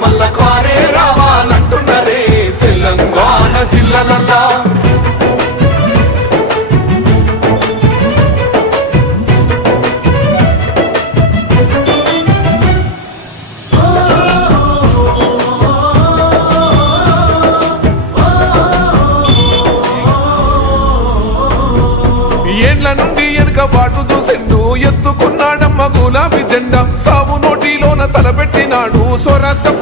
మల్ల కారే రావాలంటున్నరే తెలంగాణ జిల్లాలల్లా ఏండ్ల నుండి వెనుకబాటు చూసిండు ఎత్తుకున్నాడమ్మ గులాబీ జెండా సాగు నోటిలోన తలపెట్టినాడు స్వరాష్ట్ర